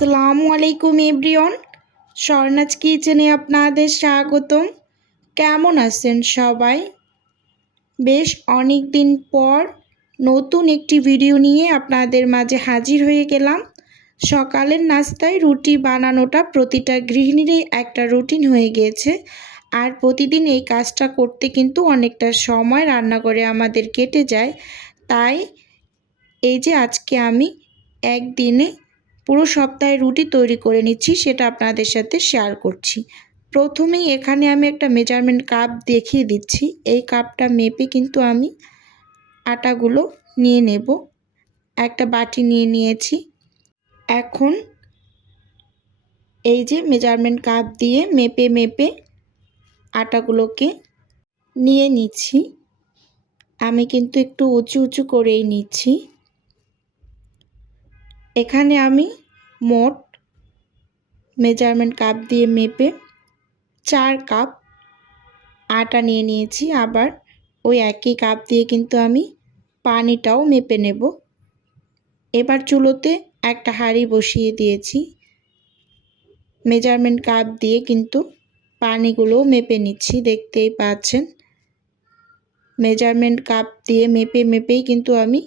আসসালামু আলাইকুম এভরিওন স্বর্ণাজ কিচেনে আপনাদের স্বাগতম। কেমন আছেন সবাই? বেশ অনেক দিন পর নতুন একটি ভিডিও নিয়ে আপনাদের মাঝে হাজির হয়ে গেলাম। সকালের নাস্তায় রুটি বানানোটা প্রতিটা গৃহিণীরই একটা রুটিন হয়ে গিয়েছে। আর প্রতিদিন এই কাজটা করতে কিন্তু অনেকটা সময় রান্না করে আমাদের কেটে যায়। তাই এই যে আজকে আমি একদিনে পুরো সপ্তাহে রুটি তৈরি করে নিচ্ছি, সেটা আপনাদের সাথে শেয়ার করছি। প্রথমেই এখানে আমি একটা মেজারমেন্ট কাপ দেখিয়ে দিচ্ছি। এই কাপটা মেপে কিন্তু আমি আটাগুলো নিয়ে নেব। একটা বাটি নিয়ে নিয়েছি। এখন এই যে মেজারমেন্ট কাপ দিয়ে মেপে মেপে আটাগুলোকে নিয়ে নিচ্ছি। আমি কিন্তু একটু উঁচু উঁচু করেই নিচ্ছি। এখানে আমি মোট মেজারমেন্ট কাপ দিয়ে মেপে চার কাপ আটা নিয়ে নিয়েছি। আবার ওই একই কাপ দিয়ে কিন্তু আমি পানিটাও মেপে নেব। এবার চুলোতে একটা হাঁড়ি বসিয়ে দিয়েছি। মেজারমেন্ট কাপ দিয়ে কিন্তু পানিগুলোও মেপে নিচ্ছি, দেখতেই পাচ্ছেন। মেজারমেন্ট কাপ দিয়ে মেপে, মেপেই কিন্তু আমি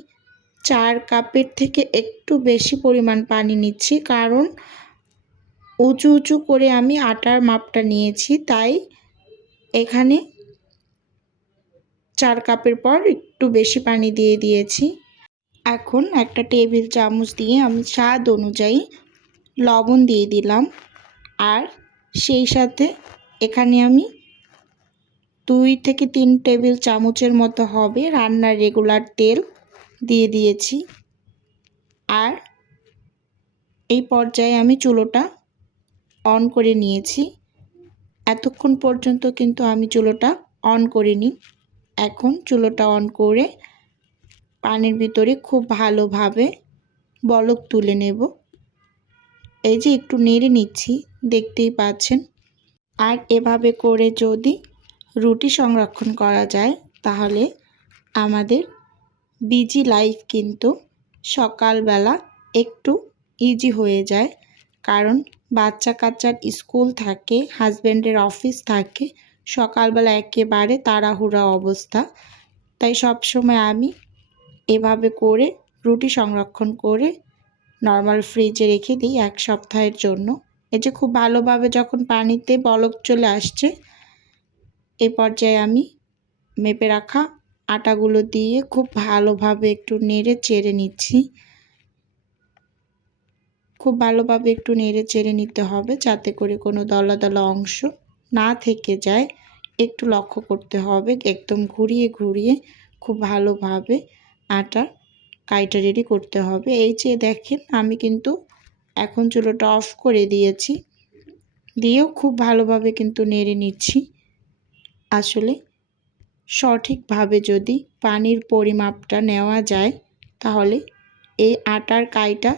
চার কাপের থেকে একটু বেশি পরিমাণ পানি নিচ্ছি, কারণ উঁচু উঁচু করে আমি আটার মাপটা নিয়েছি, তাই এখানে চার কাপের পর একটু বেশি পানি দিয়ে দিয়েছি। এখন একটা টেবিল চামচ দিয়ে আমি স্বাদ অনুযায়ী লবণ দিয়ে দিলাম, আর সেই সাথে এখানে আমি দুই থেকে তিন টেবিল চামচের মতো হবে রান্নার রেগুলার তেল। দিয়ে দিয়েছি। আর এই পর্যায়ে আমি চুলোটা অন করে নিয়েছি। এতক্ষণ পর্যন্ত কিন্তু আমি চুলোটা অন করিনি। এখন চুলোটা অন করে পানির ভিতরে খুব ভালোভাবে বলক তুলে নেব। এই যে একটু নেড়ে নিচ্ছি, দেখতেই পাচ্ছেন। আর এভাবে করে যদি রুটি সংরক্ষণ করা যায়, তাহলে আমাদের বিজি লাইফ কিন্তু সকালবেলা একটু ইজি হয়ে যায়। কারণ বাচ্চা কাচ্চার স্কুল থাকে, হাজব্যান্ডের অফিস থাকে, সকালবেলা একেবারে তাড়াহুড়া অবস্থা। তাই সব সময় আমি এভাবে করে রুটি সংরক্ষণ করে নর্মাল ফ্রিজে রেখে দিই এক সপ্তাহের জন্য। এই যে খুব ভালোভাবে যখন পানিতে বলক চলে আসছে, এ পর্যায়ে আমি মেপে রাখা আটাগুলো দিয়ে খুব ভালোভাবে একটু নেড়ে চেড়ে নিচ্ছি। খুব ভালোভাবে একটু নেড়ে চেড়ে নিতে হবে যাতে করে কোনো দলা দলা অংশ না থেকে যায়। একটু লক্ষ্য করতে হবে একদম ঘুরিয়ে ঘুরিয়ে খুব ভালোভাবে আটা কাইটা রেডি করতে হবে। এই যে দেখেন আমি কিন্তু এখন চুলোটা অফ করে দিয়েছি। দিয়েও খুব ভালোভাবে কিন্তু নেড়ে নিচ্ছি। আসলে সঠিকভাবে যদি পানির পরিমাপটা নেওয়া যায়, তাহলে এই আটার কাইটা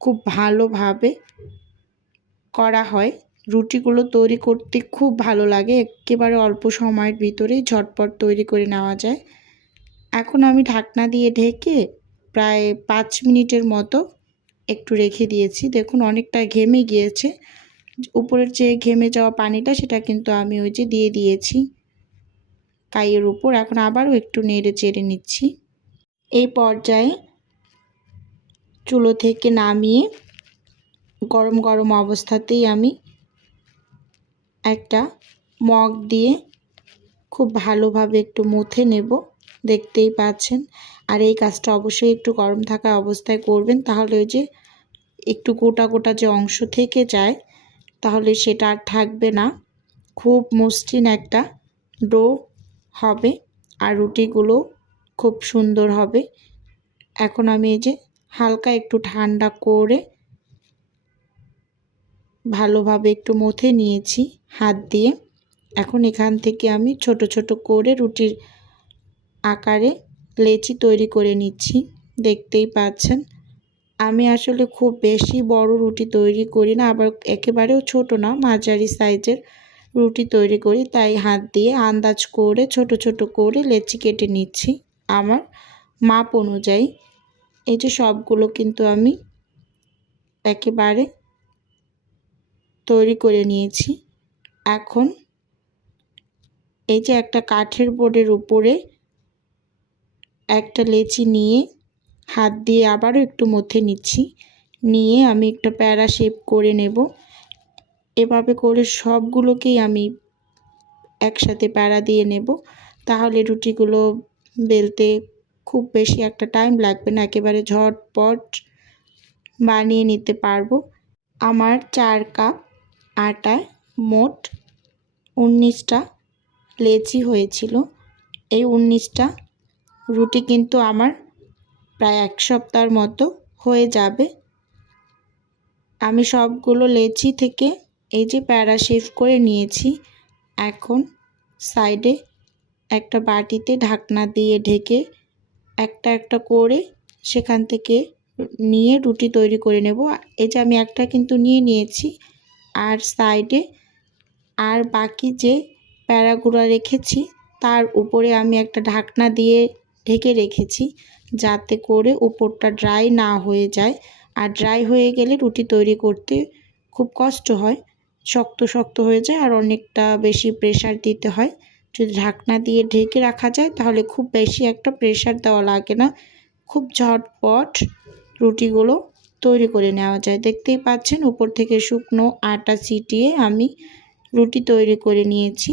খুব ভালোভাবে করা হয়। রুটিগুলো তৈরি করতে খুব ভালো লাগে, একেবারে অল্প সময়ের ভিতরেই ঝটপট তৈরি করে নেওয়া যায়। এখন আমি ঢাকনা দিয়ে ঢেকে প্রায় পাঁচ মিনিটের মতো একটু রেখে দিয়েছি। দেখুন, অনেকটা ঘেমে গিয়েছে। উপরের যে ঘেমে যাওয়া পানিটা, সেটা কিন্তু আমি ওই যে দিয়ে দিয়েছি। কাইয়ের উপর। এখন আবারও একটু নেড়ে চেড়ে নিচ্ছি। এই পর্যায়ে চুলো থেকে নামিয়ে গরম গরম অবস্থাতেই আমি একটা মগ দিয়ে খুব ভালোভাবে একটু মুথে নেব, দেখতেই পাচ্ছেন। আর এই কাজটা অবশ্যই একটু গরম থাকা অবস্থায় করবেন, তাহলে ওই যে একটু গোটা গোটা যে অংশ থেকে যায়, তাহলে সেটা আর থাকবে না। খুব মসৃণ একটা ডো হবে আর রুটিগুলো খুব সুন্দর হবে। এখন আমি এই যে হালকা একটু ঠান্ডা করে ভালোভাবে একটু মথে নিয়েছি হাত দিয়ে। এখন এখান থেকে আমি ছোট ছোট করে রুটির আকারে লেচি তৈরি করে নিচ্ছি। দেখতেই পাচ্ছেন, আমি আসলে খুব বেশি বড় রুটি তৈরি করি না, আবার একেবারেও ছোট না, মাঝারি সাইজের। রুটি তৈরি করি, তাই হাত দিয়ে আন্দাজ করে, ছোট ছোট করে লেচি কেটে নিচ্ছি আমার মাপ অনুযায়ী। এই যে সবগুলো কিন্তু আমি একেবারে তৈরি করে নিয়েছি। এখন এই যে একটা কাঠের বোর্ডের উপরে একটা লেচি নিয়ে হাত দিয়ে আবারও একটু মথে নিচ্ছি। নিয়ে আমি একটা প্যারা শেপ করে নেব। এভাবে করে সবগুলোকেই আমি একসাথে প্যারা দিয়ে নেব। তাহলে রুটিগুলো বেলতে খুব বেশি একটা টাইম লাগবে না, একেবারে ঝটপট বানিয়ে নিতে পারব। আমার চার কাপ আটায় মোট উনিশটা লেচি হয়েছিল। এই উনিশটা রুটি কিন্তু আমার প্রায় এক সপ্তাহের মতো হয়ে যাবে। আমি সবগুলো লেচি থেকে এই যে প্যারা শেফ করে নিয়েছি, এখন সাইডে একটা বাটিতে ঢাকনা দিয়ে ঢেকে একটা একটা করে সেখান থেকে নিয়ে রুটি তৈরি করে নেব। এই যে আমি একটা কিন্তু নিয়ে নিয়েছি, আর সাইডে আর বাকি যে প্যারাগুলো রেখেছি, তার উপরে আমি একটা ঢাকনা দিয়ে ঢেকে রেখেছি যাতে করে উপরটা ড্রাই না হয়ে যায়। আর ড্রাই হয়ে গেলে রুটি তৈরি করতে খুব কষ্ট হয়। শক্ত শক্ত হয়ে যায় আর অনেকটা বেশি প্রেশার দিতে হয়। যদি ঢাকনা দিয়ে ঢেকে রাখা যায় তাহলে খুব বেশি একটা প্রেশার দেওয়া লাগে না। খুব ঝটপট রুটিগুলো তৈরি করে নেওয়া যায়। দেখতেই পাচ্ছেন উপর থেকে শুকনো আটা ছিটিয়ে আমি রুটি তৈরি করে নিয়েছি।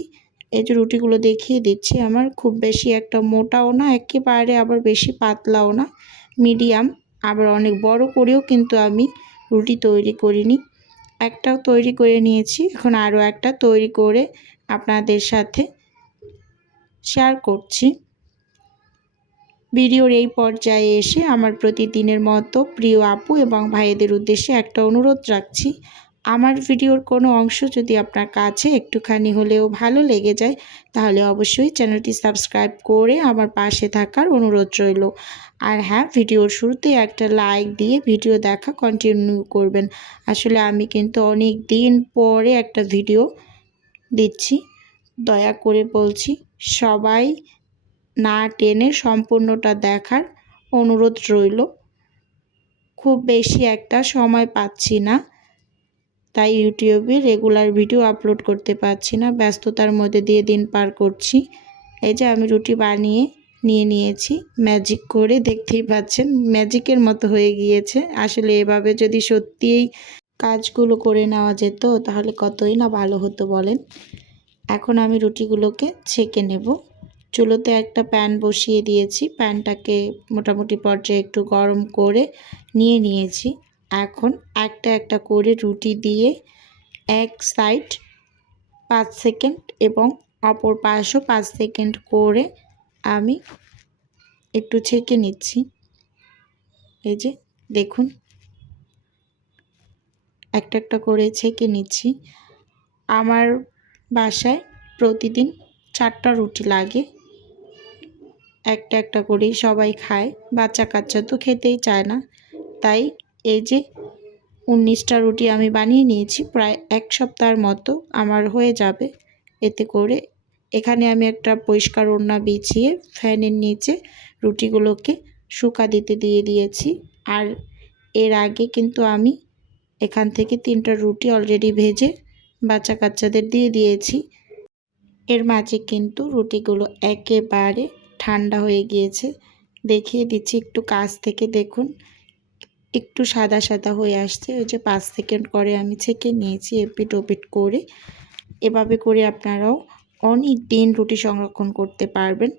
এই যে রুটিগুলো দেখিয়ে দিচ্ছি, আমার খুব বেশি একটা মোটাও না, একেবারে আবার বেশি পাতলাও না মিডিয়াম আবার অনেক বড় করেও কিন্তু আমি রুটি তৈরি করিনি। একটাও তৈরি করে নিয়েছি। এখন আরও একটা তৈরি করে আপনাদের সাথে শেয়ার করছি। ভিডিওর এই পর্যায়ে এসে আমার প্রতিদিনের মতো প্রিয় আপু এবং ভাইয়েদের উদ্দেশ্যে একটা অনুরোধ রাখছি। আমার ভিডিওর কোনো অংশ যদি আপনার কাছে একটুখানি হলেও ভালো লেগে যায়, তাহলে অবশ্যই চ্যানেলটি সাবস্ক্রাইব করে আমার পাশে থাকার অনুরোধ রইল। আর হ্যাঁ ভিডিওর শুরুতে একটা লাইক দিয়ে ভিডিও দেখা কন্টিনিউ করবেন। আসলে আমি কিন্তু অনেক দিন পরে একটা ভিডিও দিচ্ছি। দয়া করে বলছি, সবাই না টেনে সম্পূর্ণটা দেখার অনুরোধ রইল। খুব বেশি একটা সময় পাচ্ছি না। তাই ইউটিউবে রেগুলার ভিডিও আপলোড করতে পারছি না। ব্যস্ততার মধ্যে দিয়ে দিন পার করছি। এই যে আমি রুটি বানিয়ে নিয়ে নিয়েছি। ম্যাজিক করে দেখতেই পাচ্ছেন, ম্যাজিকের মতো হয়ে গিয়েছে। আসলে এভাবে যদি সত্যিই কাজগুলো করে নেওয়া যেত, তাহলে কতই না ভালো হতো বলেন? এখন আমি রুটিগুলোকে ছেঁকে নেব। চুলোতে একটা প্যান বসিয়ে দিয়েছি। প্যানটাকে মোটামুটি পর্যায়ে একটু গরম করে নিয়ে নিয়েছি। এখন একটা একটা করে রুটি দিয়ে এক সাইড পাঁচ সেকেন্ড এবং অপর পাশও পাঁচ সেকেন্ড করে আমি একটু ছেঁকে নিচ্ছি। এই যে, দেখুন। একটা একটা করে ছেঁকে নিচ্ছি। আমার বাসায় প্রতিদিন চারটা রুটি লাগে। একটা একটা করেই সবাই খায়। বাচ্চা কাচ্চা তো খেতেই চায় না। তাই এই যে উনিশটা রুটি আমি বানিয়ে নিয়েছি, প্রায় এক সপ্তাহের মতো আমার হয়ে যাবে এতে করে। এখানে আমি একটা পরিষ্কার ওড়না বিছিয়ে ফ্যানের নিচে রুটিগুলোকে শুকা দিতে দিয়ে দিয়েছি। আর এর আগে কিন্তু আমি এখান থেকে তিনটা রুটি অলরেডি ভেজে বাচ্চা কাচ্চাদের দিয়ে দিয়েছি। এর মাঝে কিন্তু রুটিগুলো একেবারে ঠান্ডা হয়ে গিয়েছে। দেখিয়ে দিচ্ছি একটু কাছ থেকে, দেখুন। একটু সাদা সাদা হয়ে আসছে। ওই যে পাঁচ সেকেন্ড করে আমি ছেঁকে নিয়েছি এপিট ওপিট করে। এভাবে করে আপনারাও অনেক দিন রুটি সংরক্ষণ করতে পারবেন।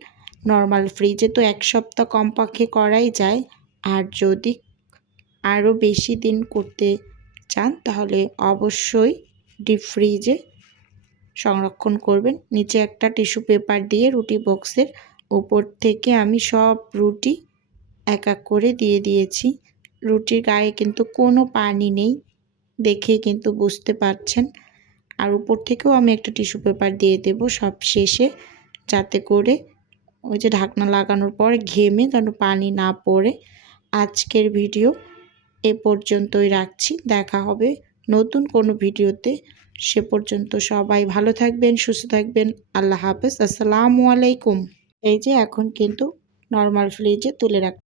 নর্মাল ফ্রিজে তো এক সপ্তাহ কমপক্ষে করাই যায়। আর যদি আরও বেশি দিন করতে চান, তাহলে অবশ্যই ডিপ ফ্রিজে সংরক্ষণ করবেন। নিচে একটা টিস্যু পেপার দিয়ে রুটি বক্সের উপর থেকে আমি সব রুটি এক এক করে দিয়ে দিয়েছি। রুটির গায়ে কিন্তু কোনো পানি নেই দেখে কিন্তু বুঝতে পারছেন। আর উপর থেকেও আমি একটা টিস্যু পেপার দিয়ে দেব সব শেষে যাতে করে ওই যে ঢাকনা লাগানোর পর ঘেমে যেন পানি না পড়ে। আজকের ভিডিও এ পর্যন্তই রাখছি। দেখা হবে নতুন কোনো ভিডিওতে। সে পর্যন্ত সবাই ভালো থাকবেন, সুস্থ থাকবেন। আল্লাহ হাফেজ। আসসালামু আলাইকুম। এই যে এখন কিন্তু নর্মাল ফ্রিজে তুলে রাখ